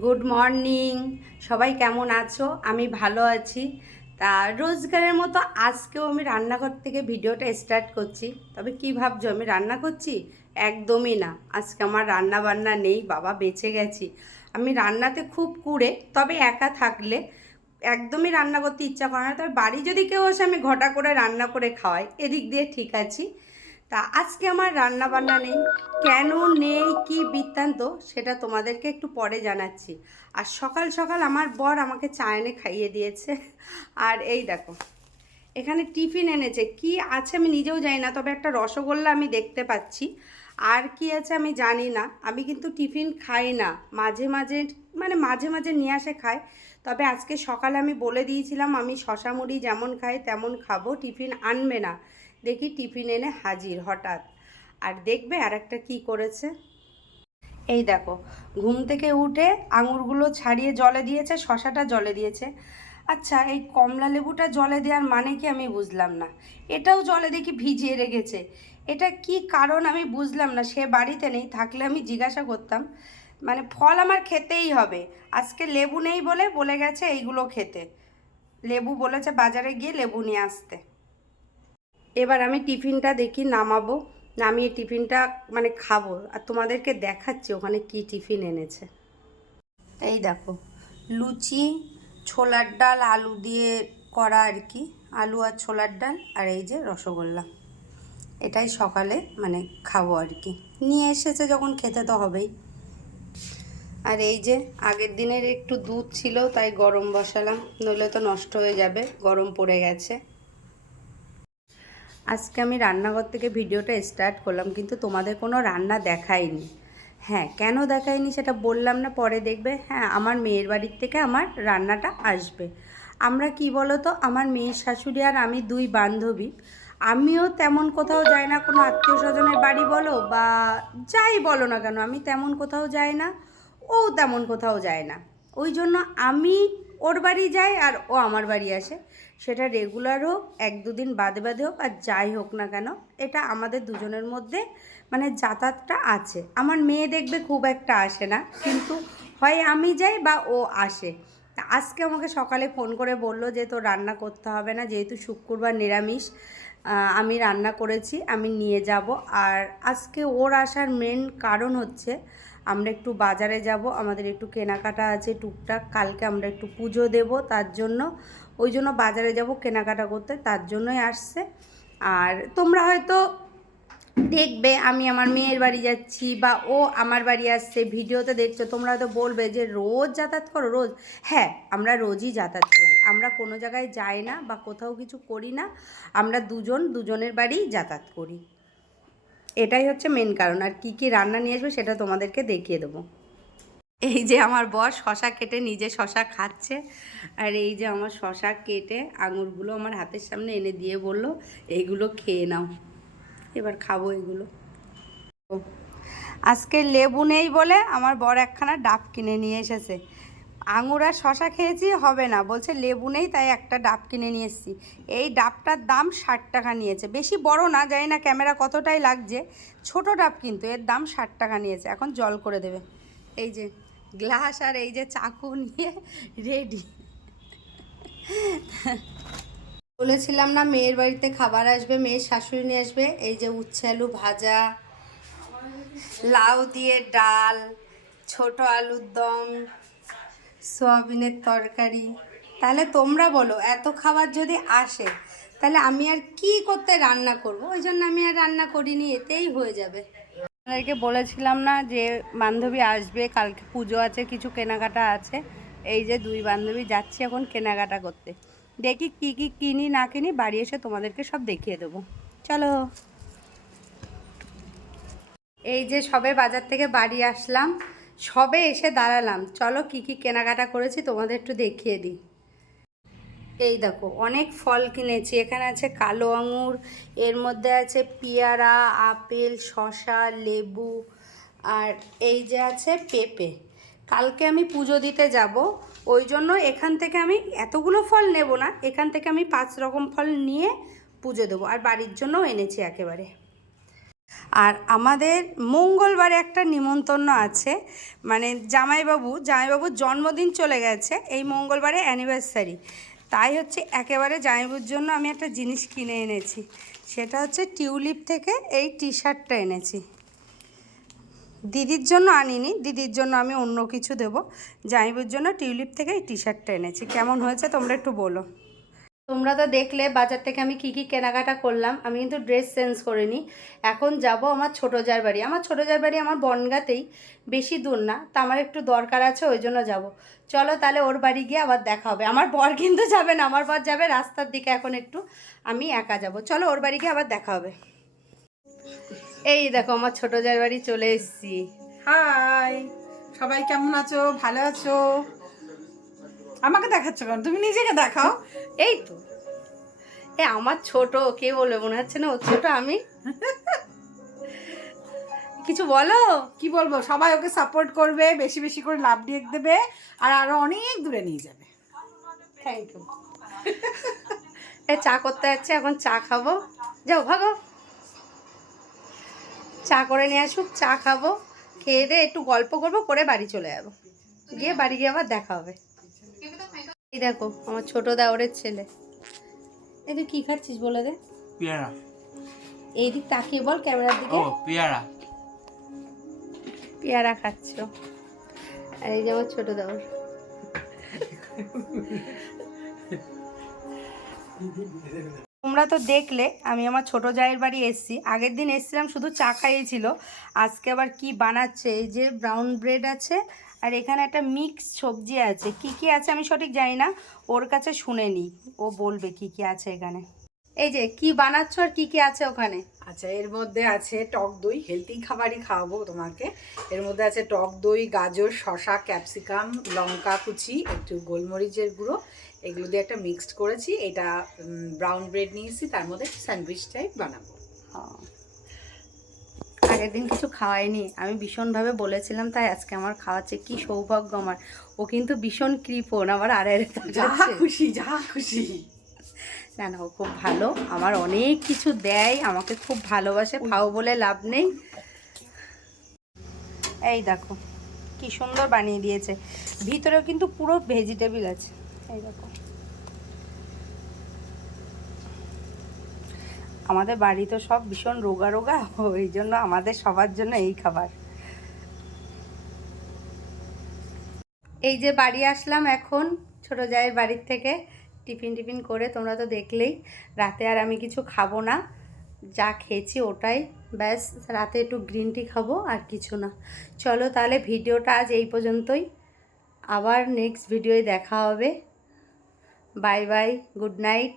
Good morning সবাই কেমন আছো? আমি ভালো আছি। তা রোজগারের মতো আজকেও আমি রান্নাঘর থেকে ভিডিওটা স্টার্ট করছি। তবে কি ভাবছ, আমি রান্না করছি? একদমই না। আজকে আমার রান্না বান্না নেই, বাবা বেঁচে গেছি। আমি রান্নাতে খুব কুড়ে, তবে একা থাকলে একদমই রান্না করতে ইচ্ছা করে না। তবে বাড়ি যদি কেউ আসে, আমি ঘটা করে রান্না করে খাওয়াই। এদিক দিয়ে ঠিক আছি। তা আজকে আমার রান্না বান্না নেই। কেন নেই, কি বৃত্তান্ত, সেটা তোমাদেরকে একটু পরে জানাচ্ছি। আর সকাল সকাল আমার বর আমাকে চা এনে খাইয়ে দিয়েছে। আর এই দেখো, এখানে টিফিন এনেছে। কি আছে আমি নিজেও জানি না, তবে একটা রসগোল্লা আমি দেখতে পাচ্ছি। আর কি আছে আমি জানি না। আমি কিন্তু টিফিন খাই না। মাঝে মাঝে মানে মাঝে মাঝে নিয়ে আসে খাই তবে আজকে সকালে আমি বলে দিয়েছিলাম, আমি শশা মুড়ি যেমন খাই, তেমন খাব। টিফিন আনবে না। দেখি টিফিন এনে হাজির হঠাৎ। আর দেখবে আর একটা কী করেছে? এই দেখো, ঘুম থেকে উঠে আঙুরগুলো ছাড়িয়ে জলে দিয়েছে, শশাটা জলে দিয়েছে। আচ্ছা এই কমলা লেবুটা জলে দেওয়ার মানে কি আমি বুঝলাম না। এটাও জলে দেখি ভিজিয়ে রেখেছে। এটা কি কারণ আমি বুঝলাম না, সে বাড়িতে নেই, থাকলে আমি জিজ্ঞাসা করতাম। মানে ফল আমার খেতেই হবে, আজকে লেবু নেই বলে বলে গেছে এইগুলো খেতে। লেবু বলেছে বাজারে গিয়ে লেবু নিয়ে আসতে। এবার আমি টিফিনটা দেখি, নামাবো। নামিয়ে টিফিনটা মানে খাব। আর তোমাদেরকে দেখাচ্ছি ওখানে কি টিফিন এনেছে। এই দেখো, লুচি, ছোলার ডাল, আলু দিয়ে করা আর কি। আলু আর ছোলার ডাল আর এই যে রসগোল্লা। এটাই সকালে মানে খাব আর কি। নিয়ে এসেছে যখন খেতে তো হবেই। আর এই যে আগের দিনের একটু দুধ ছিল, তাই গরম বসালাম। নইলে তো নষ্ট হয়ে যাবে, গরম পড়ে গেছে। আজকে আমি রান্নাঘর থেকে ভিডিওটা স্টার্ট করলাম, কিন্তু তোমাদের কোনো রান্না দেখাইনি। হ্যাঁ কেন দেখাইনি সেটা বললাম না, পরে দেখবে। হ্যাঁ আমার মেয়ের বাড়ির থেকে আমার রান্নাটা আসবে। আমরা কি বলো তো আমার মেয়ের শাশুড়ি আর আমি দুই বান্ধবী। আমিও তেমন কোথাও যাই না, কোনো আত্মীয় স্বজনের বাড়ি বলো বা যাই বলো না কেন, আমি তেমন কোথাও যাই না, ও তেমন কোথাও যায় না। ওই জন্য আমি ওর বাড়ি যায় আর ও আমার বাড়ি আসে। সেটা রেগুলার হোক, এক দুদিন বাদে বাদে হোক আর যাই হোক না কেন, এটা আমাদের দুজনের মধ্যে মানে যাতায়াতটা আছে। আমার মেয়ে দেখবে খুব একটা আসে না, কিন্তু হয় আমি যাই বা ও আসে। আজকে আমাকে সকালে ফোন করে বলল যে, তোর রান্না করতে হবে না, যেহেতু শুক্রবার নিরামিষ আমি রান্না করেছি, আমি নিয়ে যাব। আর আজকে ওর আসার মেন কারণ হচ্ছে আমরা একটু বাজারে যাব, আমাদের একটু কেনাকাটা আছে টুকটাক, কালকে আমরা একটু পুজো দেব তার জন্য। ওই জন্য বাজারে যাব কেনাকাটা করতে, তার জন্যই আসছে। আর তোমরা হয়তো দেখবে, আমি আমার মেয়ের বাড়ি যাচ্ছি বা ও আমার বাড়ি আসছে, ভিডিওতে দেখছ, তোমরা হয়তো বলবে যে রোজ যাতায়াত করো? রোজ? হ্যাঁ আমরা রোজই যাতায়াত করি। আমরা কোনো জায়গায় যাই না বা কোথাও কিছু করি না, আমরা দুজন, দুজনের বাড়িই যাতায়াত করি। এটাই হচ্ছে মেন কারণ। আর কি কি রান্না নিয়ে আসবে সেটা তোমাদেরকে দেখিয়ে দেবো। এই যে আমার বর শশা কেটে নিজে শশা খাচ্ছে, আর এই যে আমার শশা কেটে আঙুরগুলো আমার হাতের সামনে এনে দিয়ে বলল এইগুলো খেয়ে নাও। এবার খাব এগুলো। আজকে লেবু নেই বলে আমার বর একখানা ডাব কিনে নিয়ে এসেছে। আঙুর আর শশা খেয়েছি, হবে না। বলছে, লেবু নেই, তাই একটা ডাব কিনে নিয়ে এসেছি। এই ডাবটার দাম ষাট টাকা নিয়েছে। বেশি বড় না, জানি না ক্যামেরা কতটাই লাগছে। ছোট ডাব কিন্তু, এর দাম ষাট টাকা নিয়েছে। এখন জল করে দেবে। এই যে গ্লাস আর এই যে চাকু নিয়ে রেডি। বলেছিলাম না, মেয়ের বাড়িতে খাবার আসবে, মেয়ের শাশুড়ি নিয়ে আসবে। এই যে উচ্ছে আলু ভাজা, লাউ দিয়ে ডাল, ছোট আলুর দম সোয়াবিনের তরকারি। তাহলে তোমরা বলো, এত খাবার যদি আসে, তাহলে আমি আর কি করতে রান্না করব? ওই জন্য আমি আর রান্না করিনি, এতেই হয়ে যাবে। আপনাদেরকে বলেছিলাম না যে বান্ধবী আসবে, কালকে পুজো আছে, কিছু কেনাকাটা আছে। এই যে দুই বান্ধবী যাচ্ছি এখন কেনাকাটা করতে। দেখি কি কি কিনি, না কিনি, বাড়ি এসে তোমাদেরকে সব দেখিয়ে দেবো। চলো। এই যে সবে বাজার থেকে বাড়ি আসলাম। সবে এসে দাঁড়ালাম। চলো কি কি কেনাকাটা করেছি তোমাদের একটু দেখিয়ে দিই। এই দেখো, অনেক ফল কিনেছি। এখানে আছে কালো আঙুর, এর মধ্যে আছে পেয়ারা, আপেল, শসা, লেবু, আর এই যে আছে পেঁপে। কালকে আমি পুজো দিতে যাব, ওই জন্য এখান থেকে আমি এতগুলো ফল নেব না, এখান থেকে আমি পাঁচ রকম ফল নিয়ে পুজো দেবো। আর বাড়ির জন্যও এনেছি একেবারে। আর আমাদের মঙ্গলবারে একটা নিমন্ত্রণ আছে মানে জামাইবাবু, জামাইবাবুর জন্মদিন চলে গেছে, এই মঙ্গলবারে অ্যানিভার্সারি তাই হচ্ছে একেবারে জামাইবুর জন্য আমি একটা জিনিস কিনে এনেছি, সেটা হচ্ছে টিউলিপ থেকে এই টি শার্টটা এনেছি। দিদির জন্য আনিনি, দিদির জন্য আমি অন্য কিছু দেবো জামাইবুর জন্য টিউলিপ থেকে এই টি শার্টটা এনেছি। কেমন হয়েছে তোমরা একটু বলো। তোমরা তো দেখলে বাজার থেকে আমি কি কি কেনাকাটা করলাম, আমি কিন্তু ড্রেস চেঞ্জ করিনি। এখন যাব আমার ছোটো যার বাড়ি। আমার ছোটো যার বাড়ি আমার বনগাতেই, বেশি দূর না, তা আমার একটু দরকার আছে, ওই জন্য যাব। চলো তাহলে ওর বাড়ি গিয়ে আবার দেখা হবে। আমার বর কিন্তু যাবে না, আমার বর যাবে রাস্তার দিকে এখন একটু, আমি একা যাব। চলো ওর বাড়ি গিয়ে আবার দেখা হবে। এই দেখো আমার ছোটো যার বাড়ি চলে এসেছি। হাই, সবাই কেমন আছো? ভালো আছো? আমাকে দেখাচ্ছ কেন? তুমি নিজেকে দেখাও। এই তো। এ আমার ছোট কে বলবে? মনে হচ্ছে না ও ছোট আমি। কিছু বলো? কি বলব? সবাই ওকে সাপোর্ট করবে বেশি বেশি করে লাভ দিয়ে দেবে আর আরও অনেক দূরে নিয়ে যাবে। থ্যাংক ইউ এ চা করতে যাচ্ছে এখন চা খাব। যাও ভাগো। চা করে নিয়ে আসুক চা খাব খেয়ে দিয়ে একটু গল্প করব করে বাড়ি চলে যাব। গিয়ে বাড়ি গিয়ে আবার দেখা হবে। এই দেখো আমার ছোট দাওরের ছেলে। এই তুই কি খাচ্ছিস বলে দে? পেয়ারা। এই দিক তাকিয়ে বল ক্যামেরার দিকে। ও পেয়ারা। পেয়ারা খাচ্ছ। আর এই যে আমার ছোট দাওর। তোমরা তো দেখলে আমি আমার ছোট জায়ের বাড়ি এসেছি। আগের দিন এসেছিলাম শুধু চা খাইয়েছিল। আজকে আবার কি বানাচ্ছে? এই যে ব্রাউন ব্রেড আছে আর এখানে একটা মিক্স সবজি আছে। কি কি আছে আমি সঠিক জানি না। ওর কাছে শুনে নিই ও বলবে কি কি আছে এখানে। এই যে কি বানাচ্ছ আর কি কি আছে ওখানে? আচ্ছা এর মধ্যে আছে টক দই। হেলদি খাবারই খাওয়াবো তোমাকে। এর মধ্যে আছে টক দই গাজর শসা ক্যাপসিকাম লঙ্কা কুচি একটু গোলমরিচের গুঁড়ো। এগুলো দিয়ে একটা মিক্সড করেছি। এটা ব্রাউন ব্রেড নিয়েছি তার মধ্যে স্যান্ডউইচ টাইপ বানাবো। ও। আগের দিন কিছু খাওয়াইনি। আমি ভীষণভাবে বলেছিলাম তাই আজকে আমার খাওয়াচ্ছে কি সৌভাগ্য আমার। ও কিন্তু ভীষণ কৃপণ আবার আড়ে যা খুশি যা খুশি। না না ও খুব ভালো আমার অনেক কিছু দেয় আমাকে খুব ভালোবাসে খাও বলে লাভ নেই। এই দেখো কি সুন্দর বানিয়ে দিয়েছে। ভিতরেও কিন্তু পুরো ভেজিটেবিল আছে। এই দেখো। আমাদের বাড়ি তো সব ভীষণ রোগা রোগা, ওই জন্য আমাদের সবার জন্য এই খাবার। এই যে বাড়ি আসলাম এখন, ছোট জায়ের বাড়ির থেকে টিফিন টিফিন করে তোমরা তো দেখলেই, রাতে আর আমি কিছু খাব না, যা খেয়েছি ওটাই, ব্যাস, রাতে একটু গ্রিন টি খাব আর কিছু না। চলো তাহলে ভিডিওটা আজ এই পর্যন্তই, আবার নেক্সট ভিডিওয় দেখা হবে। Bye bye, good night.